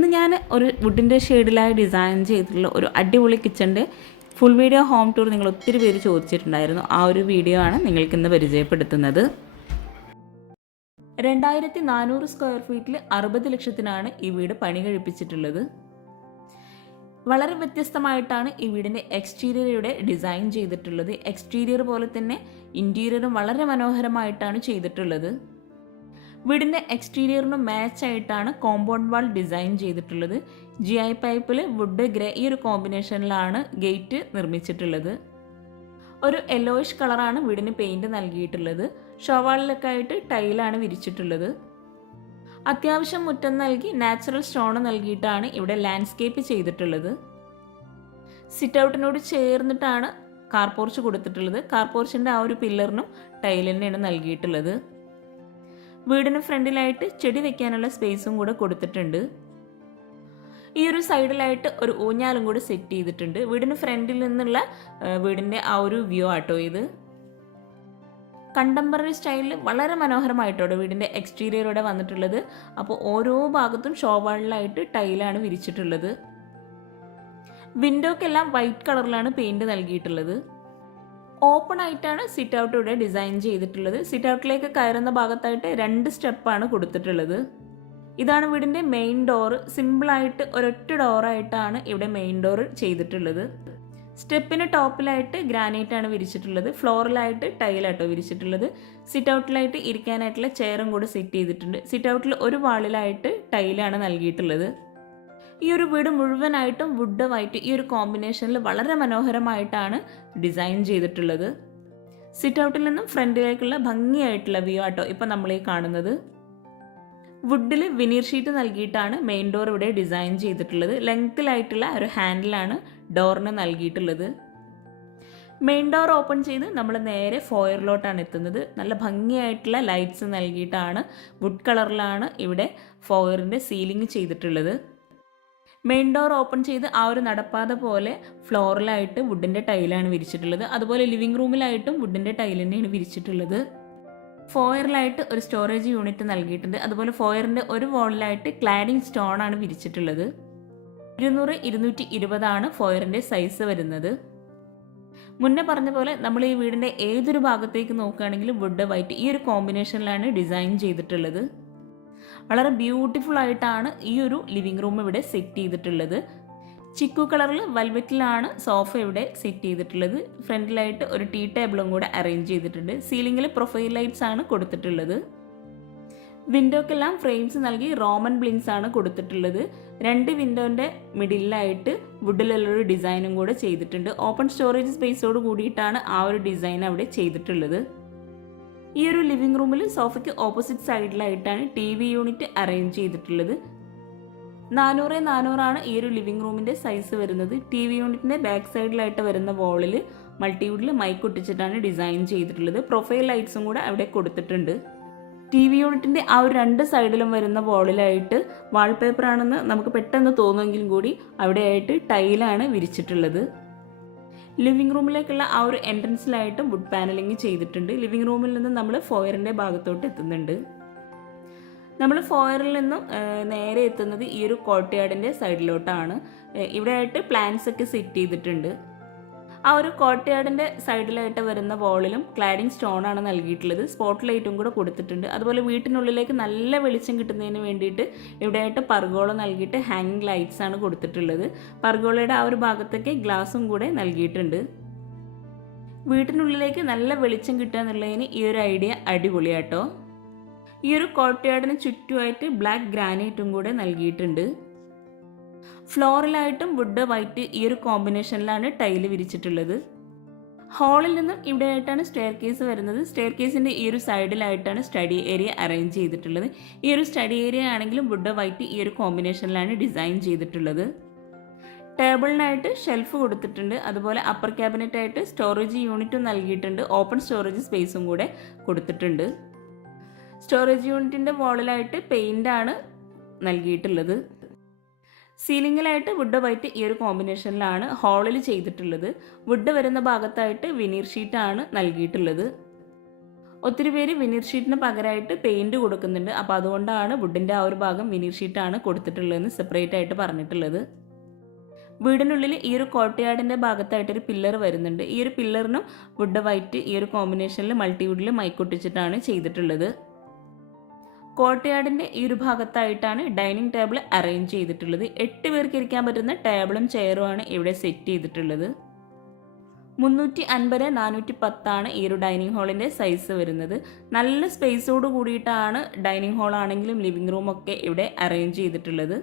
ഇന്ന് ഞാൻ ഒരു വുഡിൻ്റെ ഷെയ്ഡിലായി ഡിസൈൻ ചെയ്തിട്ടുള്ള ഒരു അടിപൊളി കിച്ചൻ്റെ ഫുൾ വീഡിയോ ഹോം ടൂർ നിങ്ങൾ ഒത്തിരി പേര് ചോദിച്ചിട്ടുണ്ടായിരുന്നു. ആ ഒരു വീഡിയോ ആണ് നിങ്ങൾക്കിന്ന് പരിചയപ്പെടുത്തുന്നത്. 2400 സ്ക്വയർ ഫീറ്റിൽ 60 ലക്ഷത്തിനാണ് ഈ വീട് പണി കഴിപ്പിച്ചിട്ടുള്ളത്. വളരെ വ്യത്യസ്തമായിട്ടാണ് ഈ വീടിൻ്റെ എക്സ്റ്റീരിയറുടെ ഡിസൈൻ ചെയ്തിട്ടുള്ളത്. എക്സ്റ്റീരിയർ പോലെ തന്നെ ഇൻറ്റീരിയറും വളരെ മനോഹരമായിട്ടാണ് ചെയ്തിട്ടുള്ളത്. വീടിൻ്റെ എക്സ്റ്റീരിയറിന് മാച്ച് ആയിട്ടാണ് കോമ്പൗണ്ട് വാൾ ഡിസൈൻ ചെയ്തിട്ടുള്ളത്. GI പൈപ്പിൽ വുഡ് ഗ്രേ ഈ ഒരു കോമ്പിനേഷനിലാണ് ഗേറ്റ് നിർമ്മിച്ചിട്ടുള്ളത്. ഒരു യെല്ലോയിഷ് കളറാണ് വീടിന് പെയിൻറ് നൽകിയിട്ടുള്ളത്. ഷോവാളിലൊക്കെ ആയിട്ട് ടൈലാണ് വിരിച്ചിട്ടുള്ളത്. അത്യാവശ്യം മുറ്റം നൽകി നാച്ചുറൽ സ്റ്റോൺ നൽകിയിട്ടാണ് ഇവിടെ ലാൻഡ്സ്കേപ്പ് ചെയ്തിട്ടുള്ളത്. സിറ്റ് ഔട്ടിനോട് ചേർന്നിട്ടാണ് കാർ പോർച്ച് കൊടുത്തിട്ടുള്ളത്. കാർ പോർച്ചിൻ്റെ ആ ഒരു പില്ലറിനും ടൈൽ തന്നെയാണ് നൽകിയിട്ടുള്ളത്. വീടിന് ഫ്രണ്ടിലായിട്ട് ചെടി വെക്കാനുള്ള സ്പേസും കൂടെ കൊടുത്തിട്ടുണ്ട്. ഈ ഒരു സൈഡിലായിട്ട് ഒരു ഊഞ്ഞാലും കൂടെ സെറ്റ് ചെയ്തിട്ടുണ്ട്. വീടിന് ഫ്രണ്ടിൽ നിന്നുള്ള വീടിൻ്റെ ആ ഒരു വ്യൂ ആട്ടോ ഇത്. കണ്ടംപററി സ്റ്റൈലിൽ വളരെ മനോഹരമായിട്ടോടെ വീടിൻ്റെ എക്സ്റ്റീരിയറോടെ വന്നിട്ടുള്ളത്. അപ്പോൾ ഓരോ ഭാഗത്തും ഷോവാളിലായിട്ട് ടൈലാണ് വിരിച്ചിട്ടുള്ളത്. വിൻഡോക്കെല്ലാം വൈറ്റ് കളറിലാണ് പെയിൻറ് നൽകിയിട്ടുള്ളത്. ഓപ്പൺ ആയിട്ടാണ് സിറ്റ് ഔട്ട് ഇവിടെ ഡിസൈൻ ചെയ്തിട്ടുള്ളത്. സിറ്റ് ഔട്ടിലേക്ക് കയറുന്ന ഭാഗത്തായിട്ട് 2 സ്റ്റെപ്പാണ് കൊടുത്തിട്ടുള്ളത്. ഇതാണ് വീടിൻ്റെ മെയിൻ ഡോർ. സിമ്പിളായിട്ട് ഒരൊറ്റ ഡോറായിട്ടാണ് ഇവിടെ മെയിൻ ഡോർ ചെയ്തിട്ടുള്ളത്. സ്റ്റെപ്പിന് ടോപ്പിലായിട്ട് ഗ്രാനൈറ്റ് ആണ് വിരിച്ചിട്ടുള്ളത്. ഫ്ലോറിലായിട്ട് ടൈലാട്ടോ വിരിച്ചിട്ടുള്ളത്. സിറ്റ് ഔട്ടിലായിട്ട് ഇരിക്കാനായിട്ടുള്ള ചെയറും കൂടെ സെറ്റ് ചെയ്തിട്ടുണ്ട്. സിറ്റ് ഔട്ടിൽ ഒരു വാളിലായിട്ട് ടൈലാണ് നൽകിയിട്ടുള്ളത്. ഈ ഒരു വീട് മുഴുവനായിട്ടും വുഡ് വൈറ്റ് ഈ ഒരു കോമ്പിനേഷനിൽ വളരെ മനോഹരമായിട്ടാണ് ഡിസൈൻ ചെയ്തിട്ടുള്ളത്. സിറ്റ് ഔട്ടിൽ നിന്നും ഫ്രണ്ടിലേക്കുള്ള ഭംഗിയായിട്ടുള്ള വ്യൂ ആട്ടോ ഇപ്പം നമ്മൾ ഈ കാണുന്നത്. വുഡിൽ വിനീർ ഷീറ്റ് നൽകിയിട്ടാണ് മെയിൻ ഡോർ ഇവിടെ ഡിസൈൻ ചെയ്തിട്ടുള്ളത്. ലെങ്ത്തിലായിട്ടുള്ള ഒരു ഹാൻഡിലാണ് ഡോറിന് നൽകിയിട്ടുള്ളത്. മെയിൻ ഡോർ ഓപ്പൺ ചെയ്ത് നമ്മൾ നേരെ ഫോയറിലോട്ടാണ് എത്തുന്നത്. നല്ല ഭംഗിയായിട്ടുള്ള ലൈറ്റ്സ് നൽകിയിട്ടാണ് വുഡ് കളറിലാണ് ഇവിടെ ഫോയറിൻ്റെ സീലിംഗ് ചെയ്തിട്ടുള്ളത്. മെയിൻ ഡോർ ഓപ്പൺ ചെയ്ത് ആ ഒരു നടപ്പാത പോലെ ഫ്ലോറിലായിട്ട് വുഡിൻ്റെ ടൈലാണ് വിരിച്ചിട്ടുള്ളത്. അതുപോലെ ലിവിംഗ് റൂമിലായിട്ടും വുഡിൻ്റെ ടൈൽ തന്നെയാണ് വിരിച്ചിട്ടുള്ളത്. ഫോയറിലായിട്ട് ഒരു സ്റ്റോറേജ് യൂണിറ്റ് നൽകിയിട്ടുണ്ട്. അതുപോലെ ഫോയറിൻ്റെ ഒരു വാളിലായിട്ട് ക്ലാഡിംഗ് സ്റ്റോൺ ആണ് വിരിച്ചിട്ടുള്ളത്. 200-220 ആണ് ഫോയറിൻ്റെ സൈസ് വരുന്നത്. മുന്നേ പറഞ്ഞ പോലെ നമ്മൾ ഈ വീടിൻ്റെ ഏതൊരു ഭാഗത്തേക്ക് നോക്കുകയാണെങ്കിലും വുഡ് വൈറ്റ് ഈ ഒരു കോമ്പിനേഷനിലാണ് ഡിസൈൻ ചെയ്തിട്ടുള്ളത്. വളരെ ബ്യൂട്ടിഫുൾ ആയിട്ടാണ് ഈ ഒരു ലിവിംഗ് റൂം ഇവിടെ സെറ്റ് ചെയ്തിട്ടുള്ളത്. ചിക്കു കളറിൽ വെൽവെറ്റിലാണ് സോഫ ഇവിടെ സെറ്റ് ചെയ്തിട്ടുള്ളത്. ഫ്രണ്ടിലായിട്ട് ഒരു ടീ ടേബിളും കൂടെ അറേഞ്ച് ചെയ്തിട്ടുണ്ട്. സീലിംഗിൽ പ്രൊഫൈൽ ലൈറ്റ്സ് ആണ് കൊടുത്തിട്ടുള്ളത്. വിൻഡോക്കെല്ലാം ഫ്രെയിംസ് നൽകി റോമൻ ബ്ലിൻസ് ആണ് കൊടുത്തിട്ടുള്ളത്. 2 വിൻഡോൻ്റെ മിഡിലായിട്ട് വുഡിലുള്ളൊരു ഡിസൈനും കൂടെ ചെയ്തിട്ടുണ്ട്. ഓപ്പൺ സ്റ്റോറേജ് സ്പേസോട് കൂടിയിട്ടാണ് ആ ഒരു ഡിസൈൻ അവിടെ ചെയ്തിട്ടുള്ളത്. ഈ ഒരു ലിവിംഗ് റൂമിൽ സോഫയ്ക്ക് ഓപ്പോസിറ്റ് സൈഡിലായിട്ടാണ് TV യൂണിറ്റ് അറേഞ്ച് ചെയ്തിട്ടുള്ളത്. 400-400 ആണ് ഈ ഒരു ലിവിംഗ് റൂമിൻ്റെ സൈസ് വരുന്നത്. TV യൂണിറ്റിൻ്റെ ബാക്ക് സൈഡിലായിട്ട് വരുന്ന വാളിൽ മൾട്ടിവുഡിൽ മൈക്ക് ഒട്ടിച്ചിട്ടാണ് ഡിസൈൻ ചെയ്തിട്ടുള്ളത്. പ്രൊഫൈൽ ലൈറ്റ്സും കൂടെ അവിടെ കൊടുത്തിട്ടുണ്ട്. TV യൂണിറ്റിൻ്റെ ആ ഒരു 2 സൈഡിലും വരുന്ന വാളിലായിട്ട് വാൾപേപ്പർ ആണെന്ന് നമുക്ക് പെട്ടെന്ന് തോന്നുമെങ്കിലും കൂടി അവിടെയായിട്ട് ടൈലാണ് വിരിച്ചിട്ടുള്ളത്. ലിവിംഗ് റൂമിലേക്കുള്ള ആ ഒരു എൻട്രൻസിലായിട്ടും വുഡ് പാനലിംഗ് ചെയ്തിട്ടുണ്ട്. ലിവിംഗ് റൂമിൽ നിന്ന് നമ്മൾ ഫോയറിൻ്റെ ഭാഗത്തോട്ട് എത്തുന്നുണ്ട്. നമ്മൾ ഫോയറിൽ നിന്നും നേരെ എത്തുന്നത് ഈ ഒരു കോർട്ട്യാർഡിൻ്റെ സൈഡിലോട്ടാണ്. ഇവിടെ ആയിട്ട് പ്ലാന്റ്സ് ഒക്കെ സെറ്റ് ചെയ്തിട്ടുണ്ട്. ആ ഒരു കോർട്ട്യാർഡിൻ്റെ സൈഡിലായിട്ട് വരുന്ന വോളിലും ക്ലാഡിംഗ് സ്റ്റോൺ ആണ് നൽകിയിട്ടുള്ളത്. സ്പോട്ട് ലൈറ്റും കൂടെ കൊടുത്തിട്ടുണ്ട്. അതുപോലെ വീട്ടിനുള്ളിലേക്ക് നല്ല വെളിച്ചം കിട്ടുന്നതിന് വേണ്ടിയിട്ട് ഇവിടെയായിട്ട് പർഗോള നൽകിയിട്ട് ഹാങ്ങിങ് ലൈറ്റ്സ് ആണ് കൊടുത്തിട്ടുള്ളത്. പർഗോളയുടെ ആ ഒരു ഭാഗത്തൊക്കെ ഗ്ലാസും കൂടെ നൽകിയിട്ടുണ്ട്. വീട്ടിനുള്ളിലേക്ക് നല്ല വെളിച്ചം കിട്ടുക എന്നുള്ളതിന് ഈ ഒരു ഐഡിയ അടിപൊളിയാട്ടോ. ഈ ഒരു കോർട്ട്യാർഡിന് ചുറ്റുമായിട്ട് ബ്ലാക്ക് ഗ്രാനൈറ്റും കൂടെ നൽകിയിട്ടുണ്ട്. ഫ്ലോറിലായിട്ടും വുഡ് വൈറ്റ് ഈ ഒരു കോമ്പിനേഷനിലാണ് ടൈല് വിരിച്ചിട്ടുള്ളത്. ഹാളിൽ നിന്നും ഇവിടെ ആയിട്ടാണ് സ്റ്റെയർ കേസ് വരുന്നത്. സ്റ്റെയർ കേസിൻ്റെ ഈ ഒരു സൈഡിലായിട്ടാണ് സ്റ്റഡി ഏരിയ അറേഞ്ച് ചെയ്തിട്ടുള്ളത്. ഈ ഒരു സ്റ്റഡി ഏരിയ ആണെങ്കിലും വുഡ് വൈറ്റ് ഈ ഒരു കോമ്പിനേഷനിലാണ് ഡിസൈൻ ചെയ്തിട്ടുള്ളത്. ടേബിളിനായിട്ട് ഷെൽഫ് കൊടുത്തിട്ടുണ്ട്. അതുപോലെ അപ്പർ ക്യാബിനറ്റ് ആയിട്ട് സ്റ്റോറേജ് യൂണിറ്റും നൽകിയിട്ടുണ്ട്. ഓപ്പൺ സ്റ്റോറേജ് സ്പേസും കൂടെ കൊടുത്തിട്ടുണ്ട്. സ്റ്റോറേജ് യൂണിറ്റിൻ്റെ വാളിലായിട്ട് പെയിൻ്റാണ് നൽകിയിട്ടുള്ളത്. സീലിംഗിലായിട്ട് വുഡ് വൈറ്റ് ഈ ഒരു കോമ്പിനേഷനിലാണ് ഹാളിൽ ചെയ്തിട്ടുള്ളത്. വുഡ് വരുന്ന ഭാഗത്തായിട്ട് വിനീർ ഷീറ്റാണ് നൽകിയിട്ടുള്ളത്. ഒത്തിരി പേര് വിനീർ ഷീറ്റിന് പകരമായിട്ട് പെയിൻറ് കൊടുക്കുന്നുണ്ട്. അപ്പോൾ അതുകൊണ്ടാണ് വുഡിൻ്റെ ആ ഒരു ഭാഗം വിനീർ ഷീറ്റാണ് കൊടുത്തിട്ടുള്ളതെന്ന് സെപ്പറേറ്റ് ആയിട്ട് പറഞ്ഞിട്ടുള്ളത്. വീടിനുള്ളിൽ ഈ ഒരു കോർട്ട്യാർഡിൻ്റെ ഭാഗത്തായിട്ടൊരു പില്ലർ വരുന്നുണ്ട്. ഈ ഒരു പില്ലറിനും വുഡ് വൈറ്റ് ഈ ഒരു കോമ്പിനേഷനിൽ മൾട്ടിവുഡിൽ മൈക്കൊട്ടിച്ചിട്ടാണ് ചെയ്തിട്ടുള്ളത്. കോർട്ട്യാർഡിൻ്റെ ഈ ഒരു ഭാഗത്തായിട്ടാണ് ഡൈനിങ് ടേബിൾ അറേഞ്ച് ചെയ്തിട്ടുള്ളത്. 8 പേർക്ക് ഇരിക്കാൻ പറ്റുന്ന ടേബിളും ചെയറുമാണ് ഇവിടെ സെറ്റ് ചെയ്തിട്ടുള്ളത്. 350x410 ഈ ഒരു ഡൈനിങ് ഹാളിൻ്റെ സൈസ് വരുന്നത്. നല്ല സ്പേസോട് കൂടിയിട്ടാണ് ഡൈനിങ് ഹാൾ ആണെങ്കിലും ലിവിംഗ് റൂമൊക്കെ ഇവിടെ അറേഞ്ച് ചെയ്തിട്ടുള്ളത്.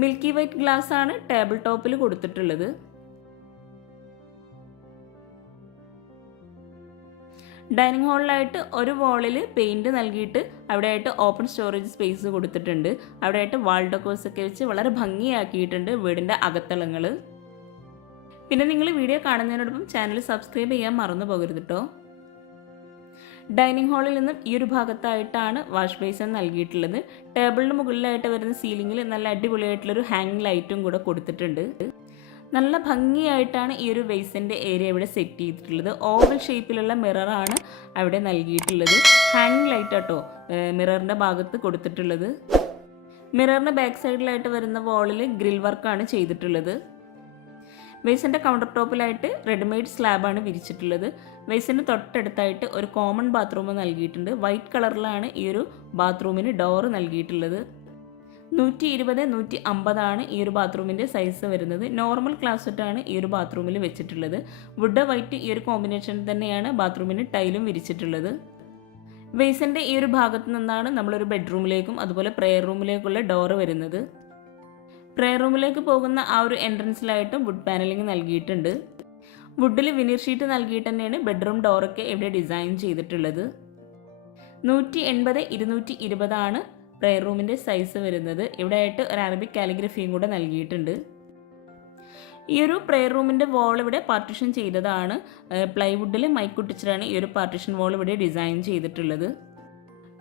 മിൽക്കി വൈറ്റ് ഗ്ലാസ് ആണ് ടേബിൾ ടോപ്പിൽ കൊടുത്തിട്ടുള്ളത്. ഡൈനിങ് ഹാളിലായിട്ട് ഒരു വാളിൽ പെയിൻറ് നൽകിയിട്ട് അവിടെയായിട്ട് ഓപ്പൺ സ്റ്റോറേജ് സ്പേസ് കൊടുത്തിട്ടുണ്ട്. അവിടെയായിട്ട് വാൾ ഡെക്കോർസ് ഒക്കെ വെച്ച് വളരെ ഭംഗിയാക്കിയിട്ടുണ്ട് വീടിൻ്റെ അകത്തളങ്ങൾ. പിന്നെ നിങ്ങൾ വീഡിയോ കാണുന്നതിനോടൊപ്പം ചാനൽ സബ്സ്ക്രൈബ് ചെയ്യാൻ മറന്നു പോകരുത് കേട്ടോ. ഡൈനിങ് ഹാളിൽ നിന്നും ഈ ഒരു ഭാഗത്തായിട്ടാണ് വാഷ് ബേസിൻ നൽകിയിട്ടുള്ളത്. ടേബിളിന് മുകളിലായിട്ട് വരുന്ന സീലിംഗിൽ നല്ല അടിപൊളിയായിട്ടുള്ളൊരു ഹാങ്ങിങ് ലൈറ്റും കൂടെ കൊടുത്തിട്ടുണ്ട്. നല്ല ഭംഗിയായിട്ടാണ് ഈ ഒരു ബേസിൻ്റെ ഏരിയ ഇവിടെ സെറ്റ് ചെയ്തിട്ടുള്ളത്. ഓവൽ ഷേപ്പിലുള്ള മിററാണ് അവിടെ നൽകിയിട്ടുള്ളത്. ഹാങ്ങിങ് ലൈറ്റ് ആട്ടോ മിററിൻ്റെ ഭാഗത്ത് കൊടുത്തിട്ടുള്ളത്. മിററിൻ്റെ ബാക്ക് സൈഡിലായിട്ട് വരുന്ന വാളിൽ ഗ്രിൽ വർക്കാണ് ചെയ്തിട്ടുള്ളത്. ബേസിൻ്റെ കൗണ്ടർ ടോപ്പിലായിട്ട് റെഡിമെയ്ഡ് സ്ലാബാണ് വിരിച്ചിട്ടുള്ളത്. ബേസിൻ്റെ തൊട്ടടുത്തായിട്ട് ഒരു കോമൺ ബാത്റൂം നൽകിയിട്ടുണ്ട്. വൈറ്റ് കളറിലാണ് ഈ ഒരു ബാത്റൂമിന് ഡോറ് നൽകിയിട്ടുള്ളത്. 120x150 ഈ ഒരു ബാത്റൂമിൻ്റെ സൈസ് വരുന്നത്. നോർമൽ ക്ലാസറ്റാണ് ഈ ഒരു ബാത്റൂമിൽ വെച്ചിട്ടുള്ളത്. വുഡ് വൈറ്റ് ഈ ഒരു കോമ്പിനേഷൻ തന്നെയാണ് ബാത്റൂമിന് ടൈലും വിരിച്ചിട്ടുള്ളത്. ബേസിൻ്റെ ഈ ഒരു ഭാഗത്ത് നിന്നാണ് നമ്മളൊരു ബെഡ്റൂമിലേക്കും അതുപോലെ പ്രെയർ റൂമിലേക്കുള്ള ഡോറ് വരുന്നത്. പ്രെയർ റൂമിലേക്ക് പോകുന്ന ആ ഒരു എൻട്രൻസിലായിട്ടും വുഡ് പാനലിംഗ് നൽകിയിട്ടുണ്ട്. വുഡിൽ വിനീർ ഷീറ്റ് നൽകിയിട്ട് തന്നെയാണ് ബെഡ്റൂം ഡോറൊക്കെ ഇവിടെ ഡിസൈൻ ചെയ്തിട്ടുള്ളത്. 180x220 പ്രെയർ റൂമിൻ്റെ സൈസ് വരുന്നത്. ഇവിടെ ആയിട്ട് ഒരു അറബിക് കാലിഗ്രഫിയും കൂടെ നൽകിയിട്ടുണ്ട്. ഈ ഒരു പ്രെയർ റൂമിൻ്റെ വാൾ ഇവിടെ പാർട്ടീഷൻ ചെയ്തതാണ്. പ്ലൈവുഡിൽ മൈക്കൊട്ടിച്ചിട്ടാണ് ഈ ഒരു പാർട്ടീഷൻ വാൾ ഇവിടെ ഡിസൈൻ ചെയ്തിട്ടുള്ളത്.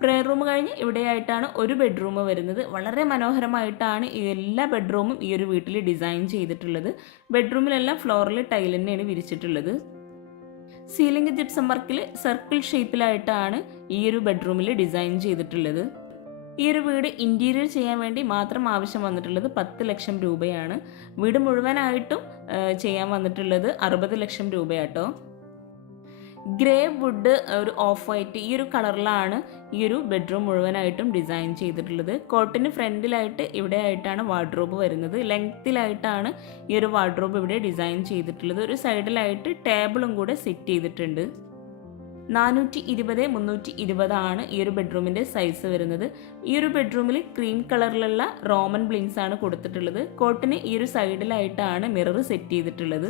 പ്രെയർ റൂം കഴിഞ്ഞ് ഇവിടെയായിട്ടാണ് ഒരു ബെഡ്റൂം വരുന്നത്. വളരെ മനോഹരമായിട്ടാണ് ഈ എല്ലാ ബെഡ്റൂമും ഈ ഒരു വീട്ടിൽ ഡിസൈൻ ചെയ്തിട്ടുള്ളത്. ബെഡ്റൂമിലെല്ലാം ഫ്ലോറിൽ ടൈൽ തന്നെയാണ് വിരിച്ചിട്ടുള്ളത്. സീലിംഗ് ജിപ്സം വർക്കിൽ സർക്കിൾ ഷേപ്പിലായിട്ടാണ് ഈ ഒരു ബെഡ്റൂമിൽ ഡിസൈൻ ചെയ്തിട്ടുള്ളത്. ഈ ഒരു വീട് ഇൻറ്റീരിയർ ചെയ്യാൻ വേണ്ടി മാത്രം ആവശ്യം വന്നിട്ടുള്ളത് 10 ലക്ഷം രൂപയാണ്. വീട് മുഴുവനായിട്ടും ചെയ്യാൻ വന്നിട്ടുള്ളത് 60 ലക്ഷം രൂപയാട്ടോ. ഗ്രേ വുഡ് ഒരു ഓഫ് വൈറ്റ് ഈ ഒരു കളറിലാണ് ഈ ഒരു ബെഡ്റൂം മുഴുവനായിട്ടും ഡിസൈൻ ചെയ്തിട്ടുള്ളത്. കോട്ടിന് ഫ്രണ്ടിലായിട്ട് ഇവിടെ ആയിട്ടാണ് വാർഡ്രോബ് വരുന്നത്. ലെങ്ത്തിലായിട്ടാണ് ഈ ഒരു വാർഡ്രോബ് ഇവിടെ ഡിസൈൻ ചെയ്തിട്ടുള്ളത്. ഒരു സൈഡിലായിട്ട് ടേബിളും കൂടെ സെറ്റ് ചെയ്തിട്ടുണ്ട്. 420x320 ഈ ഒരു ബെഡ്റൂമിൻ്റെ സൈസ് വരുന്നത്. ഈ ഒരു ബെഡ്റൂമിൽ ക്രീം കളറിലുള്ള റോമൻ ബ്ലിങ്സ് ആണ് കൊടുത്തിട്ടുള്ളത്. കോട്ടിന് ഈ ഒരു സൈഡിലായിട്ടാണ് മിറർ സെറ്റ് ചെയ്തിട്ടുള്ളത്.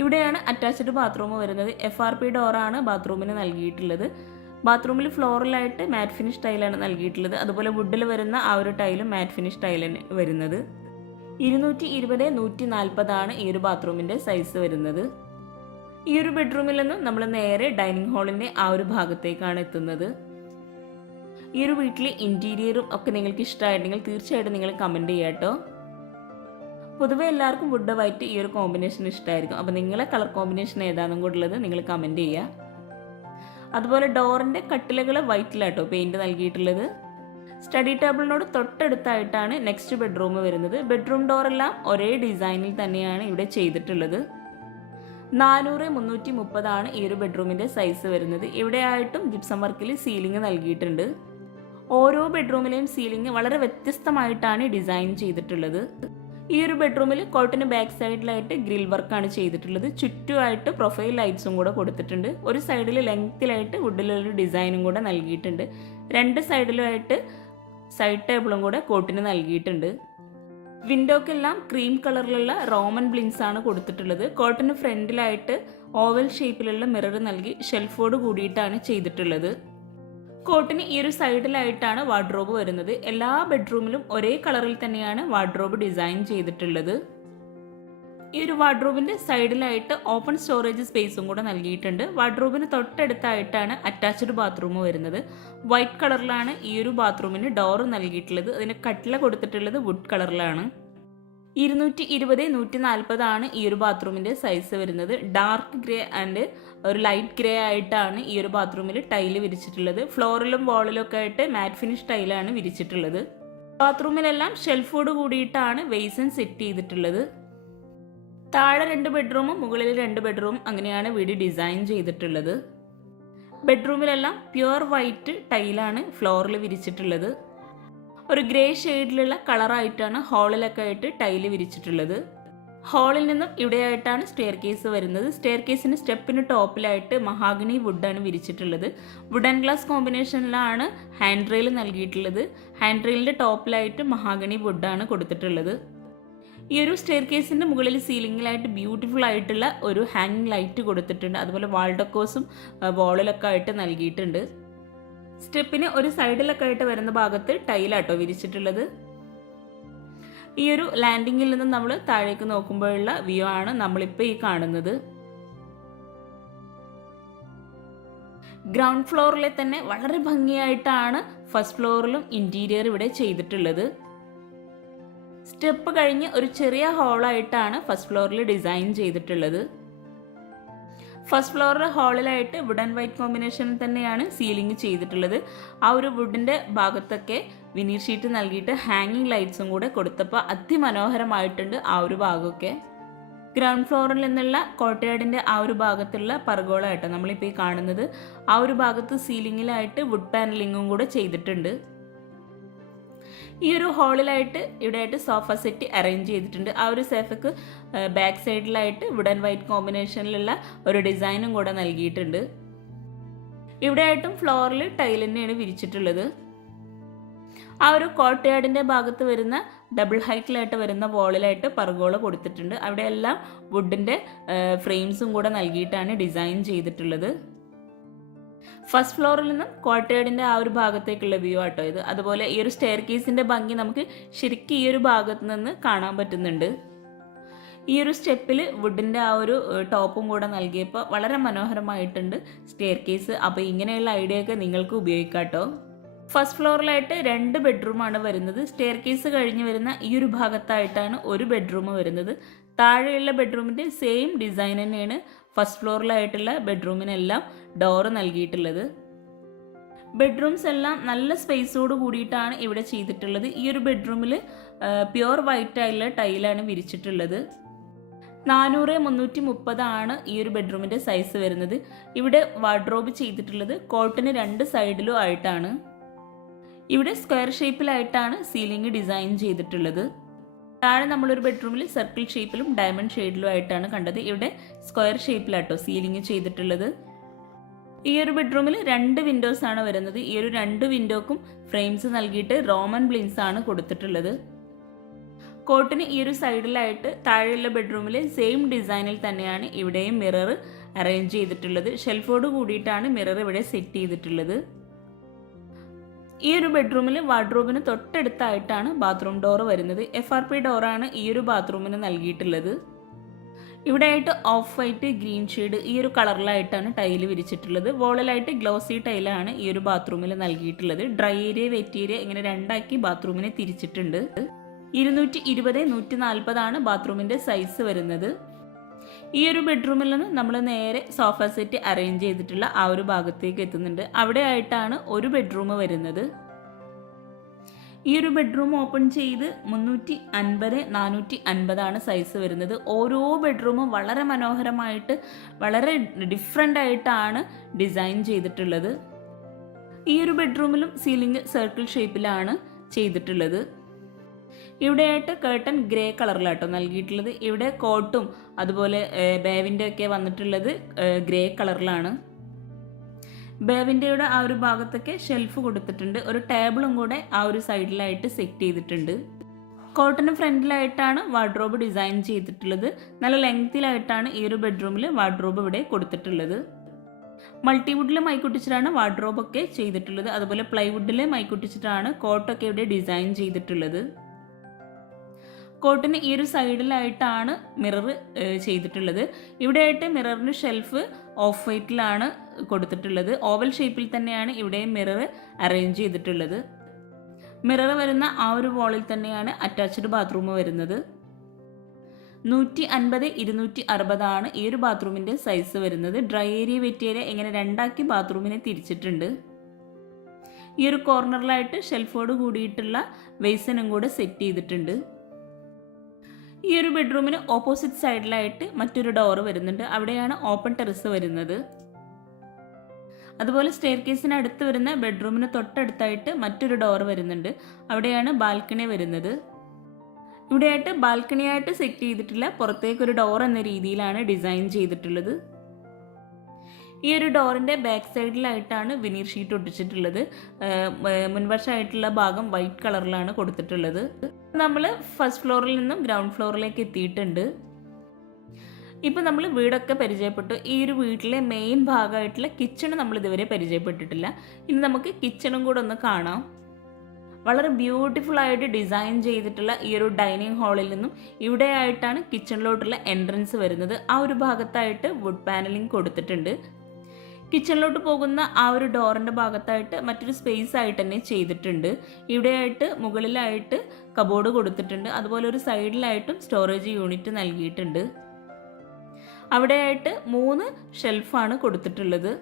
ഇവിടെയാണ് അറ്റാച്ച്ഡ് ബാത്റൂം വരുന്നത്. FRP ഡോറാണ് ബാത്റൂമിന് നൽകിയിട്ടുള്ളത്. ബാത്റൂമിൽ ഫ്ലോറിലായിട്ട് മാറ്റ് ഫിനിഷ് ടൈലാണ് നൽകിയിട്ടുള്ളത്. അതുപോലെ വുഡിൽ വരുന്ന ആ ഒരു ടൈലും മാറ്റ് ഫിനിഷ് ടൈലാണ് വരുന്നത്. 220x140 ഈ ഒരു ബാത്റൂമിൻ്റെ സൈസ് വരുന്നത്. ഈ ഒരു ബെഡ്റൂമിൽ നിന്നും നമ്മൾ നേരെ ഡൈനിങ് ഹാളിൻ്റെ ആ ഒരു ഭാഗത്തേക്കാണ് എത്തുന്നത്. ഈ ഒരു വീട്ടിലെ ഇൻറ്റീരിയറും ഒക്കെ നിങ്ങൾക്ക് ഇഷ്ടമായിട്ടുണ്ടെങ്കിൽ തീർച്ചയായിട്ടും നിങ്ങൾ കമൻറ്റ് ചെയ്യാം കേട്ടോ. പൊതുവെ എല്ലാവർക്കും വുഡ് വൈറ്റ് ഈ ഒരു കോമ്പിനേഷൻ ഇഷ്ടമായിരിക്കും. അപ്പോൾ നിങ്ങളെ കളർ കോമ്പിനേഷൻ ഏതാണെന്നും കൂടെ ഉള്ളത് നിങ്ങൾ കമൻറ്റ് ചെയ്യുക. അതുപോലെ ഡോറിൻ്റെ കട്ടിലുകൾ വൈറ്റിലാട്ടോ പെയിൻറ് നൽകിയിട്ടുള്ളത്. സ്റ്റഡി ടേബിളിനോട് തൊട്ടടുത്തായിട്ടാണ് നെക്സ്റ്റ് ബെഡ്റൂം വരുന്നത്. ബെഡ്റൂം ഡോറെല്ലാം ഒരേ ഡിസൈനിൽ തന്നെയാണ് ഇവിടെ ചെയ്തിട്ടുള്ളത്. 400x330 ഈ ഒരു ബെഡ്റൂമിൻ്റെ സൈസ് വരുന്നത്. ഇവിടെ ആയിട്ടും ജിപ്സം വർക്കിൽ സീലിംഗ് നൽകിയിട്ടുണ്ട്. ഓരോ ബെഡ്റൂമിലെയും സീലിംഗ് വളരെ വ്യത്യസ്തമായിട്ടാണ് ഡിസൈൻ ചെയ്തിട്ടുള്ളത്. ഈ ഒരു ബെഡ്റൂമിൽ കോട്ടിന് ബാക്ക് സൈഡിലായിട്ട് ഗ്രിൽ വർക്കാണ് ചെയ്തിട്ടുള്ളത്. ചുറ്റുമായിട്ട് പ്രൊഫൈൽ ലൈറ്റ്സും കൂടെ കൊടുത്തിട്ടുണ്ട്. ഒരു സൈഡിൽ ലെങ്ത്തിലായിട്ട് വുഡിലൊരു ഡിസൈനും കൂടെ നൽകിയിട്ടുണ്ട്. 2 സൈഡിലുമായിട്ട് സൈഡ് ടേബിളും കൂടെ കോട്ടിന് നൽകിയിട്ടുണ്ട്. വിൻഡോക്കെല്ലാം ക്രീം കളറിലുള്ള റോമൻ ബ്ലിങ്സ് ആണ് കൊടുത്തിട്ടുള്ളത്. കോട്ടിന് ഫ്രണ്ടിലായിട്ട് ഓവൽ ഷേപ്പിലുള്ള മിറർ നൽകി ഷെൽഫോട് കൂടിയിട്ടാണ് ചെയ്തിട്ടുള്ളത്. കോട്ടിന് ഈ ഒരു സൈഡിലായിട്ടാണ് വാർഡ്രോബ് വരുന്നത്. എല്ലാ ബെഡ്റൂമിലും ഒരേ കളറിൽ തന്നെയാണ് വാർഡ്രോബ് ഡിസൈൻ ചെയ്തിട്ടുള്ളത്. ഈ ഒരു വാർഡ്രോബിൻ്റെ സൈഡിലായിട്ട് ഓപ്പൺ സ്റ്റോറേജ് സ്പേസും കൂടെ നൽകിയിട്ടുണ്ട്. വാർഡ്രോബിന് തൊട്ടടുത്തായിട്ടാണ് അറ്റാച്ച്ഡ് ബാത്റൂം വരുന്നത്. വൈറ്റ് കളറിലാണ് ഈ ഒരു ബാത്റൂമിന് ഡോർ നൽകിയിട്ടുള്ളത്. അതിന് കട്ടില കൊടുത്തിട്ടുള്ളത് വുഡ് കളറിലാണ്. 220x140 ഈ ഒരു ബാത്റൂമിൻ്റെ സൈസ് വരുന്നത്. ഡാർക്ക് ഗ്രേ ആൻഡ് ഒരു ലൈറ്റ് ഗ്രേ ആയിട്ടാണ് ഈ ഒരു ബാത്റൂമിൽ ടൈല് വിരിച്ചിട്ടുള്ളത്. ഫ്ലോറിലും വാളിലും ഒക്കെ ആയിട്ട് മാറ്റ് ഫിനിഷ് ടൈലാണ് വിരിച്ചിട്ടുള്ളത്. ബാത്റൂമിലെല്ലാം ഷെൽഫോട് കൂടിയിട്ടാണ് വെയ്സൺ സെറ്റ് ചെയ്തിട്ടുള്ളത്. താഴെ 2 ബെഡ്റൂമും മുകളിൽ 2 ബെഡ്റൂമും അങ്ങനെയാണ് വീട് ഡിസൈൻ ചെയ്തിട്ടുള്ളത്. ബെഡ്റൂമിലെല്ലാം പ്യുവർ വൈറ്റ് ടൈലാണ് ഫ്ലോറിൽ വിരിച്ചിട്ടുള്ളത്. ഒരു ഗ്രേ ഷെയ്ഡിലുള്ള കളറായിട്ടാണ് ഹാളിലൊക്കെ ആയിട്ട് ടൈല് വിരിച്ചിട്ടുള്ളത്. ഹാളിൽ നിന്നും ഇവിടെയായിട്ടാണ് സ്റ്റെയർ കേസ് വരുന്നത്. സ്റ്റെയർ കേസിന് സ്റ്റെപ്പിന് ടോപ്പിലായിട്ട് മഹാഗണി വുഡാണ് വിരിച്ചിട്ടുള്ളത്. വുഡ് ആൻഡ് ഗ്ലാസ് കോമ്പിനേഷനിലാണ് ഹാൻഡ് റെയിൽ നൽകിയിട്ടുള്ളത്. ഹാൻഡ് റെയിലിൻ്റെ ടോപ്പിലായിട്ട് മഹാഗണി വുഡാണ് കൊടുത്തിട്ടുള്ളത്. ഈ ഒരു സ്റ്റെയർ കേസിൻ്റെ മുകളിൽ സീലിങ്ങിലായിട്ട് ബ്യൂട്ടിഫുൾ ആയിട്ടുള്ള ഒരു ഹാങ്ങിങ് ലൈറ്റ് കൊടുത്തിട്ടുണ്ട്. അതുപോലെ വാൾ ഡെക്കോസും വാളിലൊക്കെ ആയിട്ട് നൽകിയിട്ടുണ്ട്. സ്റ്റെപ്പിന് ഒരു സൈഡിലൊക്കെ ആയിട്ട് വരുന്ന ഭാഗത്ത് ടൈലാട്ടോ വിരിച്ചിട്ടുള്ളത്. ഈ ഒരു ലാൻഡിങ്ങിൽ നിന്ന് നമ്മൾ താഴേക്ക് നോക്കുമ്പോഴുള്ള വ്യൂ ആണ് നമ്മളിപ്പോൾ ഈ കാണുന്നത്. ഗ്രൗണ്ട് ഫ്ലോറിലെ തന്നെ വളരെ ഭംഗിയായിട്ടാണ് ഫസ്റ്റ് ഫ്ലോറിലും ഇൻറ്റീരിയർ ഇവിടെ ചെയ്തിട്ടുള്ളത്. സ്റ്റെപ്പ് കഴിഞ്ഞ് ഒരു ചെറിയ ഹോളായിട്ടാണ് ഫസ്റ്റ് ഫ്ലോറിൽ ഡിസൈൻ ചെയ്തിട്ടുള്ളത്. ഫസ്റ്റ് ഫ്ലോറിലെ ഹാളിലായിട്ട് വുഡ് ആൻഡ് വൈറ്റ് കോമ്പിനേഷൻ തന്നെയാണ് സീലിംഗ് ചെയ്തിട്ടുള്ളത്. ആ ഒരു വുഡിൻ്റെ ഭാഗത്തൊക്കെ വിനീർ ഷീറ്റ് നൽകിയിട്ട് ഹാങ്ങിങ് ലൈറ്റ്സും കൂടെ കൊടുത്തപ്പോൾ അതിമനോഹരമായിട്ടുണ്ട് ആ ഒരു ഭാഗമൊക്കെ. ഗ്രൗണ്ട് ഫ്ലോറിൽ നിന്നുള്ള കോർട്ട്യാർഡിൻ്റെ ആ ഒരു ഭാഗത്തുള്ള പർഗോളായിട്ടോ നമ്മളിപ്പോൾ ഈ കാണുന്നത്. ആ ഒരു ഭാഗത്ത് സീലിങ്ങിലായിട്ട് വുഡ് പാനലിങ്ങും കൂടെ ചെയ്തിട്ടുണ്ട്. ഈ ഒരു ഹാളിലായിട്ട് ഇവിടെയായിട്ട് സോഫ സെറ്റ് അറേഞ്ച് ചെയ്തിട്ടുണ്ട്. ആ ഒരു സോഫയ്ക്ക് ബാക്ക് സൈഡിലായിട്ട് വുഡ് ആൻഡ് വൈറ്റ് കോമ്പിനേഷനിലുള്ള ഒരു ഡിസൈനും കൂടെ നൽകിയിട്ടുണ്ട്. ഇവിടെയായിട്ടും ഫ്ലോറിൽ ടൈൽ തന്നെയാണ് വിരിച്ചിട്ടുള്ളത്. ആ ഒരു കോർട്ട്യാർഡിൻ്റെ ഭാഗത്ത് വരുന്ന ഡബിൾ ഹൈറ്റിലായിട്ട് വരുന്ന വാളിലായിട്ട് പർഗോള കൊടുത്തിട്ടുണ്ട്. അവിടെയെല്ലാം വുഡിൻ്റെ ഫ്രെയിംസും കൂടെ നൽകിയിട്ടാണ് ഡിസൈൻ ചെയ്തിട്ടുള്ളത്. ഫസ്റ്റ് ഫ്ലോറിൽ നിന്നും കോർട്ട്യാർഡിൻ്റെ ആ ഒരു ഭാഗത്തേക്കുള്ള വ്യൂ ആട്ടോ ഇത്. അതുപോലെ ഈ ഒരു സ്റ്റെയർ കേസിൻ്റെ ഭംഗി നമുക്ക് ശരിക്കും ഈ ഒരു ഭാഗത്ത് നിന്ന് കാണാൻ പറ്റുന്നുണ്ട്. ഈ ഒരു സ്റ്റെപ്പിൽ വുഡിൻ്റെ ആ ഒരു ടോപ്പും കൂടെ നൽകിയപ്പോൾ വളരെ മനോഹരമായിട്ടുണ്ട് സ്റ്റെയർ കേസ്. അപ്പോൾ ഇങ്ങനെയുള്ള ഐഡിയ ഒക്കെ നിങ്ങൾക്ക് ഉപയോഗിക്കാട്ടോ. ഫസ്റ്റ് ഫ്ലോറിലായിട്ട് 2 ബെഡ്റൂമാണ് വരുന്നത്. സ്റ്റെയർ കേസ് കഴിഞ്ഞ് വരുന്ന ഈ ഒരു ഭാഗത്തായിട്ടാണ് ഒരു ബെഡ്റൂം വരുന്നത്. താഴെയുള്ള ബെഡ്റൂമിൻ്റെ സെയിം ഡിസൈൻ തന്നെയാണ് ഫസ്റ്റ് ഫ്ലോറിലായിട്ടുള്ള ബെഡ്റൂമിനെല്ലാം ഡോറ് നൽകിയിട്ടുള്ളത്. ബെഡ്റൂംസ് എല്ലാം നല്ല സ്പേസോട് കൂടിയിട്ടാണ് ഇവിടെ ചെയ്തിട്ടുള്ളത്. ഈ ഒരു ബെഡ്റൂമിൽ പ്യുവർ വൈറ്റ് ആയിട്ടുള്ള ടൈലാണ് വിരിച്ചിട്ടുള്ളത്. 400x330 ആണ് ഈ ഒരു ബെഡ്റൂമിൻ്റെ സൈസ് വരുന്നത്. ഇവിടെ വാർഡ്രോബ് ചെയ്തിട്ടുള്ളത് കോട്ടിന് 2 സൈഡിലും ആയിട്ടാണ്. ഇവിടെ സ്ക്വയർ ഷേപ്പിലായിട്ടാണ് സീലിംഗ് ഡിസൈൻ ചെയ്തിട്ടുള്ളത്. താഴെ നമ്മളൊരു ബെഡ്റൂമിൽ സർക്കിൾ ഷേപ്പിലും ഡയമണ്ട് ഷെയ്ഡിലും ആയിട്ടാണ് കണ്ടത്. ഇവിടെ സ്ക്വയർ ഷേപ്പിലാട്ടോ സീലിംഗ് ചെയ്തിട്ടുള്ളത്. ഈ ഒരു ബെഡ്റൂമിൽ 2 വിൻഡോസ് ആണ് വരുന്നത്. ഈ ഒരു 2 വിൻഡോക്കും ഫ്രെയിംസ് നൽകിയിട്ട് റോമൻ ബ്ലിൻസ് ആണ് കൊടുത്തിട്ടുള്ളത്. കോട്ടിന് ഈ ഒരു സൈഡിലായിട്ട് താഴെയുള്ള ബെഡ്റൂമിൽ സെയിം ഡിസൈനിൽ തന്നെയാണ് ഇവിടെയും മിറർ അറേഞ്ച് ചെയ്തിട്ടുള്ളത്. ഷെൽഫോട് കൂടിയിട്ടാണ് മിറർ ഇവിടെ സെറ്റ് ചെയ്തിട്ടുള്ളത്. ഈ ഒരു ബെഡ്റൂമിൽ വാർഡ്രോബിന് തൊട്ടടുത്തായിട്ടാണ് ബാത്റൂം ഡോർ വരുന്നത്. FRP ഡോറാണ് ഈ ഒരു ബാത്റൂമിന് നൽകിയിട്ടുള്ളത്. ഇവിടെയായിട്ട് ഓഫ് വൈറ്റ് ഗ്രീൻ ഷെയ്ഡ് ഈ ഒരു കളറിലായിട്ടാണ് ടൈല് വിരിച്ചിട്ടുള്ളത്. വോളിലായിട്ട് ഗ്ലോസി ടൈലാണ് ഈ ഒരു ബാത്റൂമിൽ നൽകിയിട്ടുള്ളത്. ഡ്രൈ ഏരിയ വെറ്റ് ഏരിയ ഇങ്ങനെ രണ്ടാക്കി ബാത്റൂമിനെ തിരിച്ചിട്ടുണ്ട്. 220x140 ആണ് ബാത്റൂമിൻ്റെ സൈസ് വരുന്നത്. ഈ ഒരു ബെഡ്റൂമിൽ നിന്ന് നമ്മൾ നേരെ സോഫ സെറ്റ് അറേഞ്ച് ചെയ്തിട്ടുള്ള ആ ഒരു ഭാഗത്തേക്ക് എത്തുന്നുണ്ട്. അവിടെ ആയിട്ടാണ് ഒരു ബെഡ്റൂം വരുന്നത്. ഈ ഒരു ബെഡ്റൂം ഓപ്പൺ ചെയ്ത് 350x450 ആണ് സൈസ് വരുന്നത്. ഓരോ ബെഡ്റൂമും വളരെ മനോഹരമായിട്ട് വളരെ ഡിഫറെൻ്റ് ആയിട്ടാണ് ഡിസൈൻ ചെയ്തിട്ടുള്ളത്. ഈ ഒരു ബെഡ്റൂമിലും സീലിംഗ് സർക്കിൾ ഷേപ്പിലാണ് ചെയ്തിട്ടുള്ളത്. ഇവിടെയായിട്ട് കേർട്ടൻ ഗ്രേ കളറിലാട്ടോ നൽകിയിട്ടുള്ളത്. ഇവിടെ കോട്ടും അതുപോലെ ബേവിൻ്റെ ഒക്കെ വന്നിട്ടുള്ളത് ഗ്രേ കളറിലാണ്. ബേവിൻ്റെയുടെ ആ ഒരു ഭാഗത്തൊക്കെ ഷെൽഫ് കൊടുത്തിട്ടുണ്ട്. ഒരു ടേബിളും കൂടെ ആ ഒരു സൈഡിലായിട്ട് സെറ്റ് ചെയ്തിട്ടുണ്ട്. കോട്ടിന് ഫ്രണ്ടിലായിട്ടാണ് വാർഡ്രോബ് ഡിസൈൻ ചെയ്തിട്ടുള്ളത്. നല്ല ലെങ്തിലായിട്ടാണ് ഈ ഒരു ബെഡ്റൂമിൽ വാർഡ്രോബ് ഇവിടെ കൊടുത്തിട്ടുള്ളത്. മൾട്ടിവുഡിൽ മൈക്കൊട്ടിച്ചിട്ടാണ് വാർഡ്രോബൊക്കെ ചെയ്തിട്ടുള്ളത്. അതുപോലെ പ്ലൈവുഡിൽ മൈക്കൊട്ടിച്ചിട്ടാണ് കോട്ടൊക്കെ ഇവിടെ ഡിസൈൻ ചെയ്തിട്ടുള്ളത്. കോട്ടിന് ഈ ഒരു സൈഡിലായിട്ടാണ് മിറർ ചെയ്തിട്ടുള്ളത്. ഇവിടെയായിട്ട് മിററിന് ഷെൽഫ് ഓഫ് വൈറ്റിലാണ് കൊടുത്തിട്ടുള്ളത്. ഓവൽ ഷേപ്പിൽ തന്നെയാണ് ഇവിടെ മിറർ അറേഞ്ച് ചെയ്തിട്ടുള്ളത്. മിറർ വരുന്ന ആ ഒരു വാളിൽ തന്നെയാണ് അറ്റാച്ച്ഡ് ബാത്റൂം വരുന്നത്. 150 260 ഈ ഒരു ബാത്റൂമിൻ്റെ സൈസ് വരുന്നത്. ഡ്രൈ ഏരിയ വെറ്റ് ഏരിയ ഇങ്ങനെ രണ്ടാക്കി ബാത്റൂമിനെ തിരിച്ചിട്ടുണ്ട്. ഈ ഒരു കോർണറിലായിട്ട് ഷെൽഫോട് കൂടിയിട്ടുള്ള ബേസിനും കൂടെ സെറ്റ് ചെയ്തിട്ടുണ്ട്. ഈ ഒരു ബെഡ്റൂമിന് ഓപ്പോസിറ്റ് സൈഡിലായിട്ട് മറ്റൊരു ഡോറ് വരുന്നുണ്ട്. അവിടെയാണ് ഓപ്പൺ ടെറസ് വരുന്നത്. അതുപോലെ സ്റ്റെയർ കേസിന് അടുത്ത് വരുന്ന ബെഡ്റൂമിന് തൊട്ടടുത്തായിട്ട് മറ്റൊരു ഡോറ് വരുന്നുണ്ട്. അവിടെയാണ് ബാൽക്കണി വരുന്നത്. ഇവിടെയായിട്ട് ബാൽക്കണിയായിട്ട് സെറ്റ് ചെയ്തിട്ടില്ല, പുറത്തേക്കൊരു ഡോർ എന്ന രീതിയിലാണ് ഡിസൈൻ ചെയ്തിട്ടുള്ളത്. ഈ ഒരു ഡോറിൻ്റെ ബാക്ക് സൈഡിലായിട്ടാണ് വിനീർ ഷീറ്റ് ഒട്ടിച്ചിട്ടുള്ളത്. മുൻവശമായിട്ടുള്ള ഭാഗം വൈറ്റ് കളറിലാണ് കൊടുത്തിട്ടുള്ളത്. നമ്മൾ ഫസ്റ്റ് ഫ്ലോറിൽ നിന്നും ഗ്രൗണ്ട് ഫ്ലോറിലേക്ക് എത്തിയിട്ടുണ്ട്. ഇപ്പം നമ്മൾ വീടൊക്കെ പരിചയപ്പെട്ടു. ഈ ഒരു വീട്ടിലെ മെയിൻ ഭാഗമായിട്ടുള്ള കിച്ചണ് നമ്മൾ ഇതുവരെ പരിചയപ്പെട്ടിട്ടില്ല. ഇനി നമുക്ക് കിച്ചണും കൂടെ ഒന്ന് കാണാം. വളരെ ബ്യൂട്ടിഫുൾ ആയിട്ട് ഡിസൈൻ ചെയ്തിട്ടുള്ള ഈ ഒരു ഡൈനിങ് ഹാളിൽ നിന്നും ഇവിടെയായിട്ടാണ് കിച്ചണിലോട്ടുള്ള എൻട്രൻസ് വരുന്നത്. ആ ഒരു ഭാഗത്തായിട്ട് വുഡ് പാനലിംഗ് കൊടുത്തിട്ടുണ്ട്. കിച്ചണിലോട്ട് പോകുന്ന ആ ഒരു ഡോറിൻ്റെ ഭാഗത്തായിട്ട് മറ്റൊരു സ്പേസ് ആയിട്ട് തന്നെ ചെയ്തിട്ടുണ്ട്. ഇവിടെയായിട്ട് മുകളിലായിട്ട് കബോർഡ് കൊടുത്തിട്ടുണ്ട്. അതുപോലെ ഒരു സൈഡിലായിട്ടും സ്റ്റോറേജ് യൂണിറ്റ് നൽകിയിട്ടുണ്ട്. അവിടെയായിട്ട് 3 ഷെൽഫാണ് കൊടുത്തിട്ടുള്ളത്.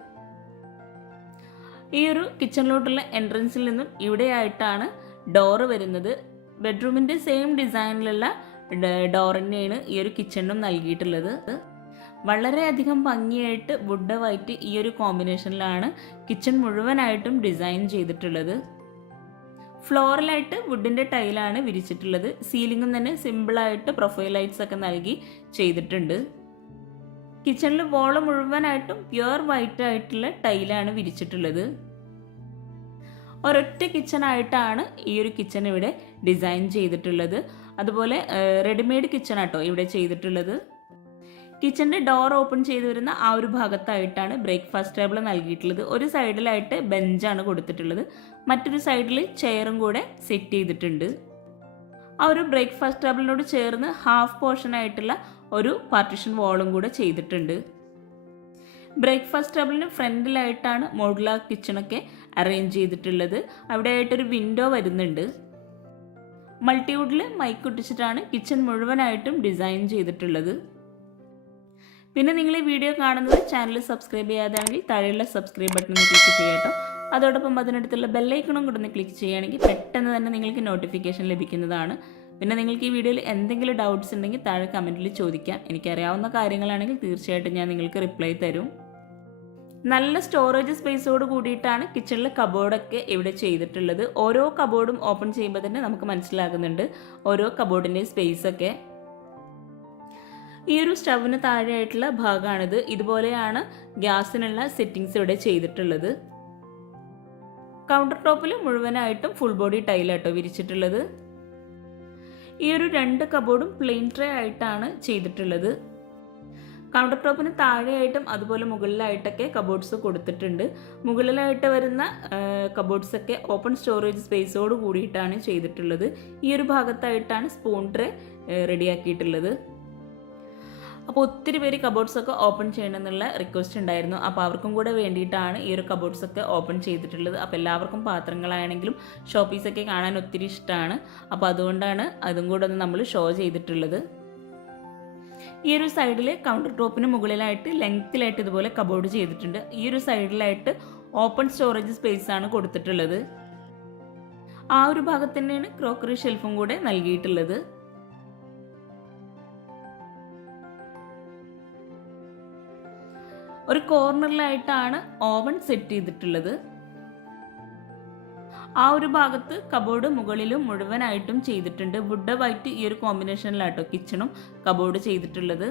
ഈ ഒരു കിച്ചണിലോട്ടുള്ള എൻട്രൻസിൽ നിന്നും ഇവിടെയായിട്ടാണ് ഡോറ് വരുന്നത്. ബെഡ്റൂമിൻ്റെ സെയിം ഡിസൈനിലുള്ള ഡോർ തന്നെയാണ് ഈ ഒരു കിച്ചണിനും നൽകിയിട്ടുള്ളത്. വളരെയധികം ഭംഗിയായിട്ട് വുഡ് വൈറ്റ് ഈ ഒരു കോമ്പിനേഷനിലാണ് കിച്ചൺ മുഴുവനായിട്ടും ഡിസൈൻ ചെയ്തിട്ടുള്ളത്. ഫ്ലോറിലായിട്ട് വുഡിൻ്റെ ടൈലാണ് വിരിച്ചിട്ടുള്ളത്. സീലിംഗും തന്നെ സിമ്പിളായിട്ട് പ്രൊഫൈൽ ലൈറ്റ്സ് ഒക്കെ നൽകി ചെയ്തിട്ടുണ്ട്. കിച്ചണിൽ വോള് മുഴുവനായിട്ടും പ്യുവർ വൈറ്റ് ആയിട്ടുള്ള ടൈലാണ് വിരിച്ചിട്ടുള്ളത്. ഒരൊറ്റ കിച്ചണായിട്ടാണ് ഈ ഒരു കിച്ചൺ ഇവിടെ ഡിസൈൻ ചെയ്തിട്ടുള്ളത്. അതുപോലെ റെഡിമെയ്ഡ് കിച്ചണാട്ടോ ഇവിടെ ചെയ്തിട്ടുള്ളത്. കിച്ചണിൻ്റെ ഡോർ ഓപ്പൺ ചെയ്ത് വരുന്ന ആ ഒരു ഭാഗത്തായിട്ടാണ് ബ്രേക്ക്ഫാസ്റ്റ് ടേബിൾ നൽകിയിട്ടുള്ളത്. ഒരു സൈഡിലായിട്ട് ബെഞ്ചാണ് കൊടുത്തിട്ടുള്ളത്. മറ്റൊരു സൈഡിൽ ചെയറും കൂടെ സെറ്റ് ചെയ്തിട്ടുണ്ട്. ആ ഒരു ബ്രേക്ക്ഫാസ്റ്റ് ടേബിളിനോട് ചേർന്ന് ഹാഫ് പോർഷൻ ആയിട്ടുള്ള ഒരു പാർട്ടീഷൻ വാളും കൂടെ ചെയ്തിട്ടുണ്ട്. ബ്രേക്ക്ഫാസ്റ്റ് ടേബിളിന് ഫ്രണ്ടിലായിട്ടാണ് മോഡുലാർ കിച്ചണൊക്കെ അറേഞ്ച് ചെയ്തിട്ടുള്ളത്. അവിടെ ആയിട്ടൊരു വിൻഡോ വരുന്നുണ്ട്. മൾട്ടിവുഡിൽ മൈക്ക് ഒട്ടിച്ചിട്ടാണ് കിച്ചൺ മുഴുവനായിട്ടും ഡിസൈൻ ചെയ്തിട്ടുള്ളത്. പിന്നെ നിങ്ങൾ ഈ വീഡിയോ കാണുന്നത് ചാനൽ സബ്സ്ക്രൈബ് ചെയ്യാതാണെങ്കിൽ താഴെയുള്ള സബ്സ്ക്രൈബ് ബട്ടൺ ഒന്ന് ക്ലിക്ക് ചെയ്യാട്ടോ. അതോടൊപ്പം അതിനടുത്തുള്ള ബെല്ലൈക്കണും കൂടെ ഒന്ന് ക്ലിക്ക് ചെയ്യുകയാണെങ്കിൽ പെട്ടെന്ന് തന്നെ നിങ്ങൾക്ക് നോട്ടിഫിക്കേഷൻ ലഭിക്കുന്നതാണ്. പിന്നെ നിങ്ങൾക്ക് ഈ വീഡിയോയിൽ എന്തെങ്കിലും ഡൗട്ട്സ് ഉണ്ടെങ്കിൽ താഴെ കമൻറ്റിൽ ചോദിക്കാം. എനിക്കറിയാവുന്ന കാര്യങ്ങളാണെങ്കിൽ തീർച്ചയായിട്ടും ഞാൻ നിങ്ങൾക്ക് റിപ്ലൈ തരും. നല്ല സ്റ്റോറേജ് സ്പേസോട് കൂടിയിട്ടാണ് കിച്ചണിലെ കബോർഡൊക്കെ ഇവിടെ ചെയ്തിട്ടുള്ളത്. ഓരോ കബോർഡും ഓപ്പൺ ചെയ്യുമ്പോൾ തന്നെ നമുക്ക് മനസ്സിലാകുന്നുണ്ട് ഓരോ കബോർഡിൻ്റെ സ്പേസൊക്കെ. ഈ ഒരു സ്റ്റവിന് താഴെയായിട്ടുള്ള ഭാഗമാണിത്. ഇതുപോലെയാണ് ഗ്യാസിനുള്ള സെറ്റിങ്സ് ഇവിടെ ചെയ്തിട്ടുള്ളത്. കൗണ്ടർ ടോപ്പിൽ മുഴുവനായിട്ടും ഫുൾ ബോഡി ടൈലാട്ടോ വിരിച്ചിട്ടുള്ളത്. ഈ ഒരു 2 കബോർഡും പ്ലെയിൻ ട്രേ ആയിട്ടാണ് ചെയ്തിട്ടുള്ളത്. കൗണ്ടർ ടോപ്പിന് താഴെയായിട്ടും അതുപോലെ മുകളിലായിട്ടൊക്കെ കബോർഡ്സ് കൊടുത്തിട്ടുണ്ട്. മുകളിലായിട്ട് വരുന്ന കബോർഡ്സൊക്കെ ഓപ്പൺ സ്റ്റോറേജ് സ്പേസോട് കൂടിയിട്ടാണ് ചെയ്തിട്ടുള്ളത്. ഈ ഒരു ഭാഗത്തായിട്ടാണ് സ്പൂൺ ട്രേ റെഡിയാക്കിയിട്ടുള്ളത്. അപ്പോൾ ഒത്തിരി പേര് കബോർഡ്സൊക്കെ ഓപ്പൺ ചെയ്യണമെന്നുള്ള റിക്വസ്റ്റ് ഉണ്ടായിരുന്നു. അപ്പോൾ അവർക്കും കൂടെ വേണ്ടിയിട്ടാണ് ഈ ഒരു കബോർഡ്സൊക്കെ ഓപ്പൺ ചെയ്തിട്ടുള്ളത്. അപ്പോൾ എല്ലാവർക്കും പാത്രങ്ങളാണെങ്കിലും ഷോ പീസൊക്കെ കാണാൻ ഒത്തിരി ഇഷ്ടമാണ്. അപ്പോൾ അതുകൊണ്ടാണ് അതും കൂടെ ഒന്ന് നമ്മൾ ഷോ ചെയ്തിട്ടുള്ളത്. ഈ ഒരു സൈഡിൽ കൗണ്ടർ ടോപ്പിന് മുകളിലായിട്ട് ലെങ്ത്തിലായിട്ട് ഇതുപോലെ കബോർഡ് ചെയ്തിട്ടുണ്ട്. ഈ ഒരു സൈഡിലായിട്ട് ഓപ്പൺ സ്റ്റോറേജ് സ്പേസ് ആണ് കൊടുത്തിട്ടുള്ളത്. ആ ഒരു ഭാഗത്ത് തന്നെയാണ് ക്രോക്കറി ഷെൽഫും കൂടെ നൽകിയിട്ടുള്ളത്. ഒരു കോർണറിലായിട്ടാണ് ഓവൻ സെറ്റ് ചെയ്തിട്ടുള്ളത്. ആ ഒരു ഭാഗത്ത് കബോർഡ് മുകളിലും മുഴുവനായിട്ടും ചെയ്തിട്ടുണ്ട്. വുഡ് വൈറ്റ് ഈ ഒരു കോമ്പിനേഷനിലാട്ടോ കിച്ചണും കബോർഡ് ചെയ്തിട്ടുള്ളത്.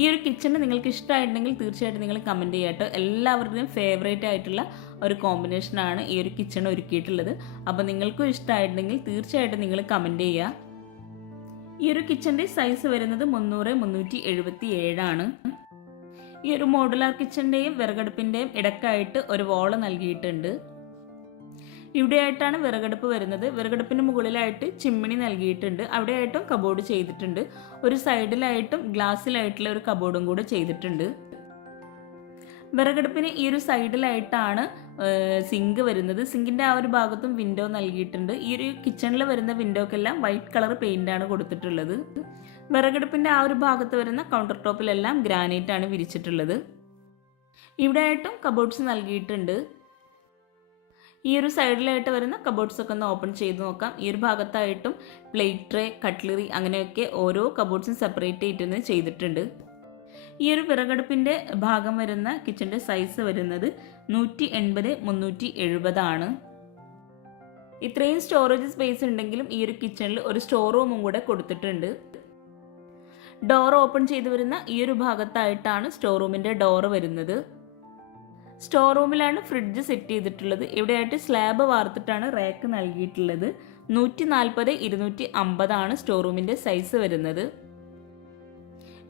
ഈ ഒരു കിച്ചണ് നിങ്ങൾക്ക് ഇഷ്ടമായിട്ടുണ്ടെങ്കിൽ തീർച്ചയായിട്ടും നിങ്ങൾ കമൻറ്റ് ചെയ്യാട്ടോ. എല്ലാവരുടെയും ഫേവറേറ്റ് ആയിട്ടുള്ള ഒരു കോമ്പിനേഷനാണ് ഈ ഒരു കിച്ചൺ ഒരുക്കിയിട്ടുള്ളത്. അപ്പോൾ നിങ്ങൾക്കും ഇഷ്ടമായിട്ടുണ്ടെങ്കിൽ തീർച്ചയായിട്ടും നിങ്ങൾ കമൻറ്റ് ചെയ്യുക. ഈ ഒരു കിച്ചൻ്റെ സൈസ് വരുന്നത് 300-377 ആണ്. ഈ ഒരു മോഡുലാർ കിച്ചൻ്റെയും വിറകടുപ്പിൻ്റെയും ഇടക്കായിട്ട് ഒരു വാള് നൽകിയിട്ടുണ്ട്. ഇവിടെയായിട്ടാണ് വിറകടുപ്പ് വരുന്നത്. വിറകടുപ്പിന് മുകളിലായിട്ട് ചിമ്മിണി നൽകിയിട്ടുണ്ട്. അവിടെയായിട്ടും കബോർഡ് ചെയ്തിട്ടുണ്ട്. ഒരു സൈഡിലായിട്ടും ഗ്ലാസ്സിലായിട്ടുള്ള ഒരു കബോർഡും കൂടെ ചെയ്തിട്ടുണ്ട്. വിറകടുപ്പിന് ഈ ഒരു സൈഡിലായിട്ടാണ് സിങ്ക് വരുന്നത്. സിങ്കിൻ്റെ ആ ഒരു ഭാഗത്തും വിൻഡോ നൽകിയിട്ടുണ്ട്. ഈ ഒരു കിച്ചണിൽ വരുന്ന വിൻഡോക്കെല്ലാം വൈറ്റ് കളർ പെയിൻ്റാണ് കൊടുത്തിട്ടുള്ളത്. വിറകടുപ്പിൻ്റെ ആ ഒരു ഭാഗത്ത് വരുന്ന കൗണ്ടർ ടോപ്പിലെല്ലാം ഗ്രാനൈറ്റ് ആണ് വിരിച്ചിട്ടുള്ളത്. ഇവിടെ ആയിട്ടും കബോർഡ്സ് നൽകിയിട്ടുണ്ട്. ഈ ഒരു സൈഡിലായിട്ട് വരുന്ന കബോർഡ്സ് ഒക്കെ ഒന്ന് ഓപ്പൺ ചെയ്ത് നോക്കാം. ഈ ഒരു ഭാഗത്തായിട്ടും പ്ലേറ്റ് ട്രേ, കട്ട്ലറി അങ്ങനെയൊക്കെ ഓരോ കബോർഡ്സും സെപ്പറേറ്റ് ആയിട്ട് ചെയ്തിട്ടുണ്ട്. ഈ ഒരു വിറകടുപ്പിൻ്റെ ഭാഗം വരുന്ന കിച്ചൻ്റെ സൈസ് വരുന്നത് 180x370 ആണ്. ഇത്രയും സ്റ്റോറേജ് സ്പേസ് ഉണ്ടെങ്കിലും ഈ ഒരു കിച്ചണിൽ ഒരു സ്റ്റോർ റൂമും കൂടെ കൊടുത്തിട്ടുണ്ട്. ഡോർ ഓപ്പൺ ചെയ്ത് വരുന്ന ഈ ഒരു ഭാഗത്തായിട്ടാണ് സ്റ്റോർ റൂമിൻ്റെ ഡോറ് വരുന്നത്. സ്റ്റോർ റൂമിലാണ് ഫ്രിഡ്ജ് സെറ്റ് ചെയ്തിട്ടുള്ളത്. ഇവിടെയായിട്ട് സ്ലാബ് വാർത്തിട്ടാണ് റാക്ക് നൽകിയിട്ടുള്ളത്. 140x250 ആണ് സ്റ്റോർ റൂമിൻ്റെ സൈസ് വരുന്നത്.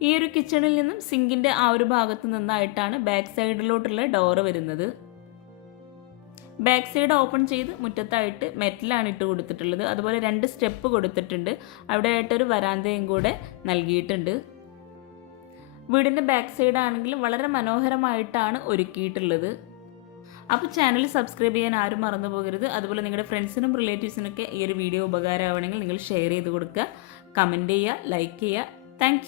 ഈ ഒരു കിച്ചണിൽ നിന്നും സിങ്കിൻ്റെ ആ ഒരു ഭാഗത്ത് നിന്നായിട്ടാണ് ബാക്ക് സൈഡിലോട്ടുള്ള ഡോറ് വരുന്നത്. ബാക്ക് സൈഡ് ഓപ്പൺ ചെയ്ത് മുറ്റത്തായിട്ട് മെറ്റലാണ് ഇട്ട് കൊടുത്തിട്ടുള്ളത്. അതുപോലെ 2 സ്റ്റെപ്പ് കൊടുത്തിട്ടുണ്ട്. അവിടെ ആയിട്ടൊരു വരാന്തയും കൂടെ നൽകിയിട്ടുണ്ട്. വീടിൻ്റെ ബാക്ക് സൈഡ് ആണെങ്കിലും വളരെ മനോഹരമായിട്ടാണ് ഒരുക്കിയിട്ടുള്ളത്. അപ്പോൾ ചാനൽ സബ്സ്ക്രൈബ് ചെയ്യാൻ ആരും മറന്നു പോകരുത്. അതുപോലെ നിങ്ങളുടെ ഫ്രണ്ട്സിനും റിലേറ്റീവ്സിനൊക്കെ ഈ ഒരു വീഡിയോ ഉപകാരമാവണമെങ്കിൽ നിങ്ങൾ ഷെയർ ചെയ്ത് കൊടുക്കുക, കമൻറ്റ് ചെയ്യുക, ലൈക്ക് ചെയ്യുക. താങ്ക്